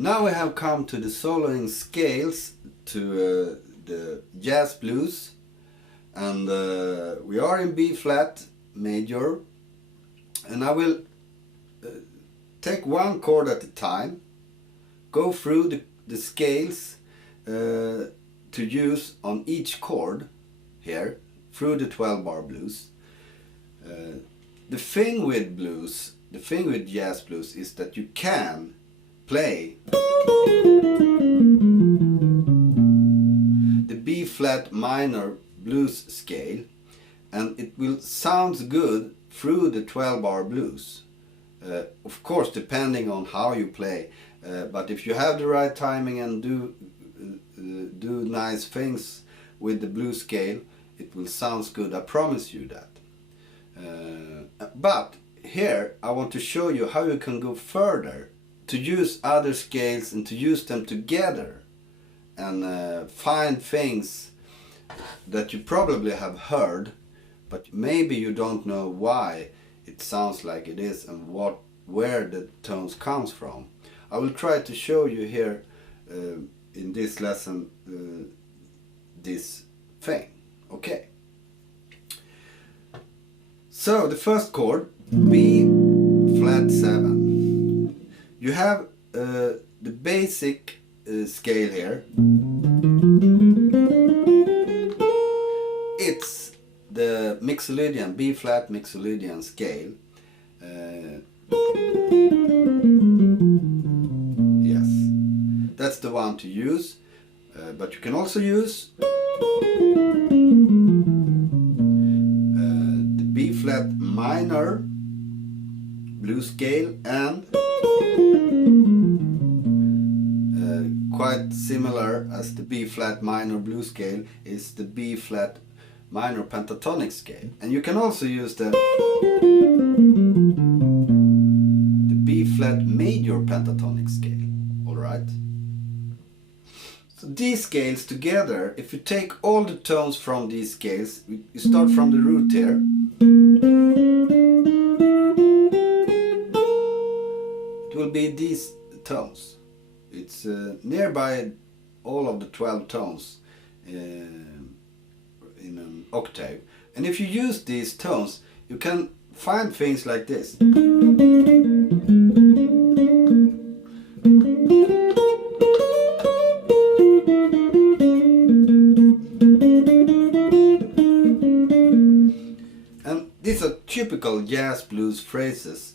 Now we have come to the soloing scales to the jazz blues, and we are in B flat major, and I will take one chord at a time, go through the scales to use on each chord here through the 12-bar blues. The thing with blues, the thing with jazz blues is that you can play the B flat minor blues scale and it will sound good through the 12-bar blues. Of course, depending on how you play, but if you have the right timing and do nice things with the blues scale, it will sound good, I promise you that. But here I want to show you how you can go further, to use other scales and to use them together and find things that you probably have heard, but maybe you don't know why it sounds like it is and where the tones comes from. I will try to show you here in this lesson this thing. Okay. So the first chord, B flat 7. You have the basic scale here. It's the Mixolydian, B flat Mixolydian scale. Yes, that's the one to use, but you can also use the B flat minor blues scale, and quite similar as the B flat minor blues scale is the B flat minor pentatonic scale. And you can also use the B flat major pentatonic scale. Alright? So these scales together, if you take all the tones from these scales, you start from the root here. It will be these tones. It's nearby all of the 12 tones in an octave. And if you use these tones, you can find things like this. And these are typical jazz blues phrases.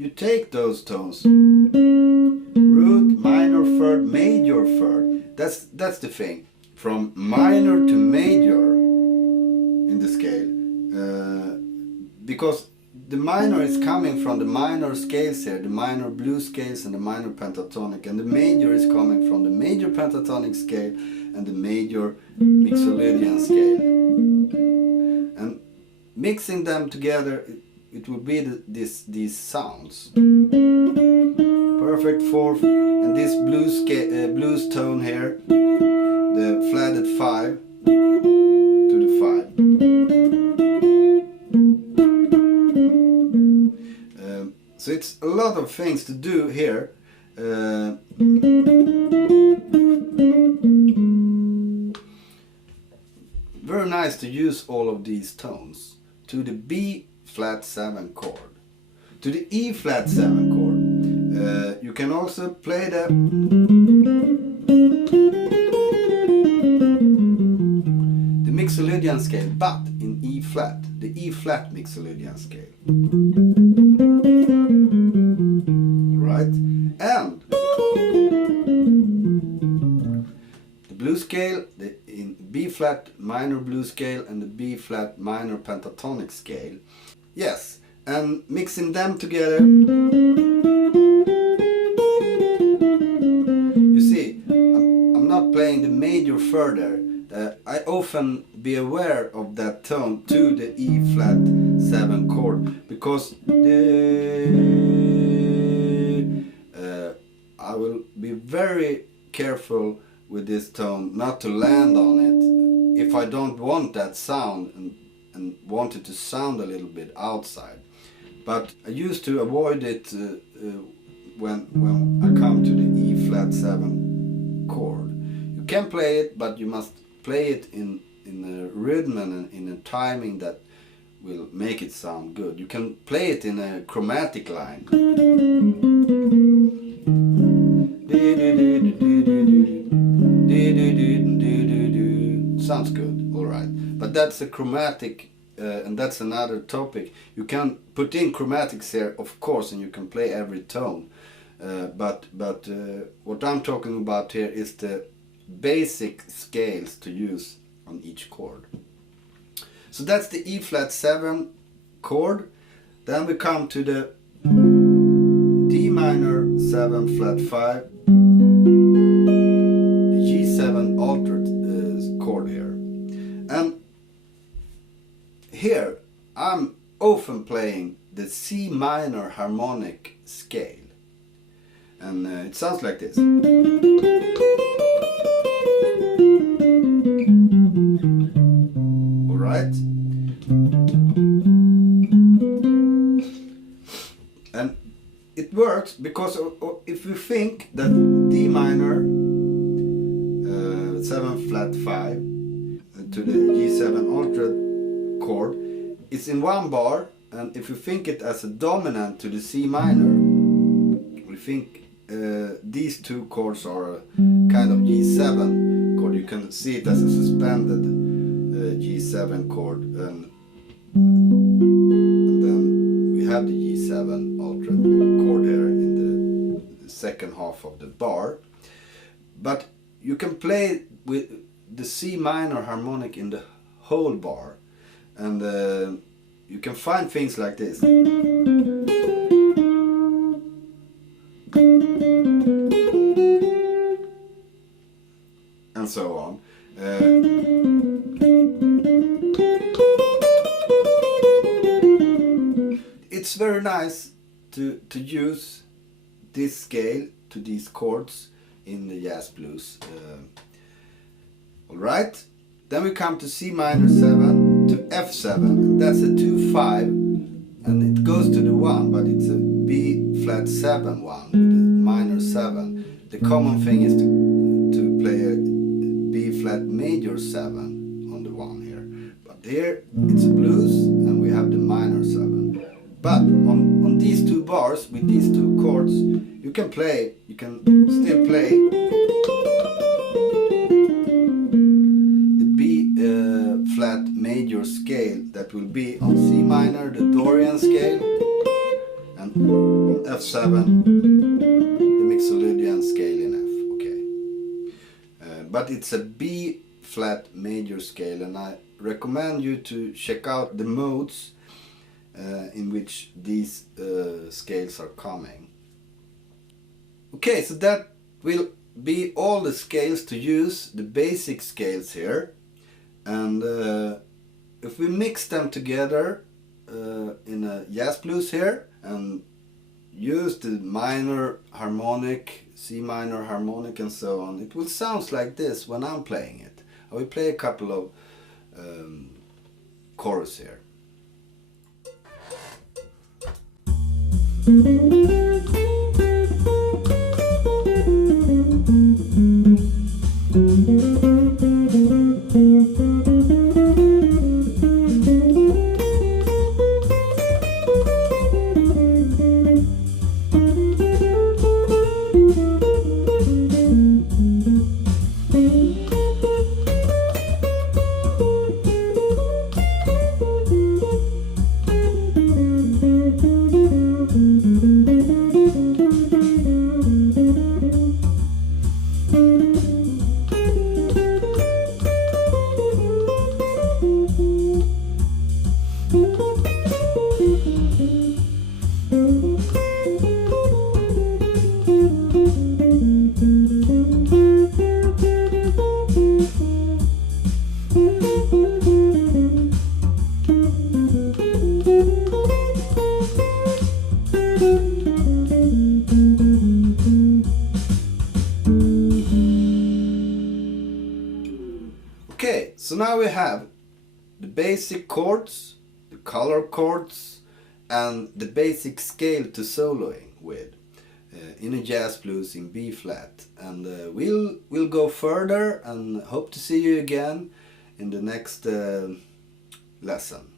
You take those tones, root, minor third, major third. That's the thing. From minor to major in the scale, because the minor is coming from the minor scales here, the minor blues scales and the minor pentatonic, and the major is coming from the major pentatonic scale and the major Mixolydian scale. And mixing them together, it will be these sounds. Perfect fourth, and this blues tone here, the flatted 5 to the 5. So it's a lot of things to do here. Very nice to use all of these tones to the B flat 7 chord. To the E flat 7 chord, you can also play the Mixolydian scale, but in E flat, the E flat Mixolydian scale. Right? And the blues scale, in B flat minor blues scale and the B flat minor pentatonic scale. Yes, and mixing them together, you see, I'm not playing the major further. I often be aware of that tone to the E flat 7 chord, because I will be very careful with this tone not to land on it if I don't want that sound and want it to sound a little bit outside. but I used to avoid it when I come to the E flat 7 chord. You can play it, but you must play it in a rhythm and in a timing that will make it sound good. You can play it in a chromatic line. Sounds good, alright. But that's a chromatic, and that's another topic. You can put in chromatics here, of course, and you can play every tone. But what I'm talking about here is the basic scales to use on each chord. So that's the E flat 7 chord. Then we come to the D minor 7 flat 5, the G7 altered chord here. And here I'm often playing the C minor harmonic scale. And it sounds like this. Alright? And it works because if you think that D minor 7 flat 5 to the G7 altered chord is in one bar, and if you think it as a dominant to the C minor, we think these two chords are a kind of G7 chord. You can see it as a suspended G7 chord, and then we have the G7 altered chord here in the second half of the bar. But you can play with the C minor harmonic in the whole bar, and you can find things like this. And so on. It's very nice to use this scale to these chords in the jazz blues. Alright, then we come to C minor 7 to F7. That's a 2-5, and it goes to the 1, but it's a B flat 7 1 with a minor 7. The common thing is to play a B flat major 7 on the 1 here. But here it's a blues and we have the minor 7. But on these two bars with these two chords, you can still play the B flat major scale that will be on C minor, the Dorian scale, and on F7 the Mixolydian scale in F. Okay, but it's a B flat major scale, and I recommend you to check out the modes in which these scales are coming. Okay, so that will be all the scales to use, the basic scales here, and if we mix them together in a jazz blues here and use the minor harmonic, C minor harmonic and so on, it will sound like this when I'm playing it. I will play a couple of chorus here. So now we have the basic chords, the color chords, and the basic scale to soloing with in a jazz blues in B flat. And we'll go further, and hope to see you again in the next lesson.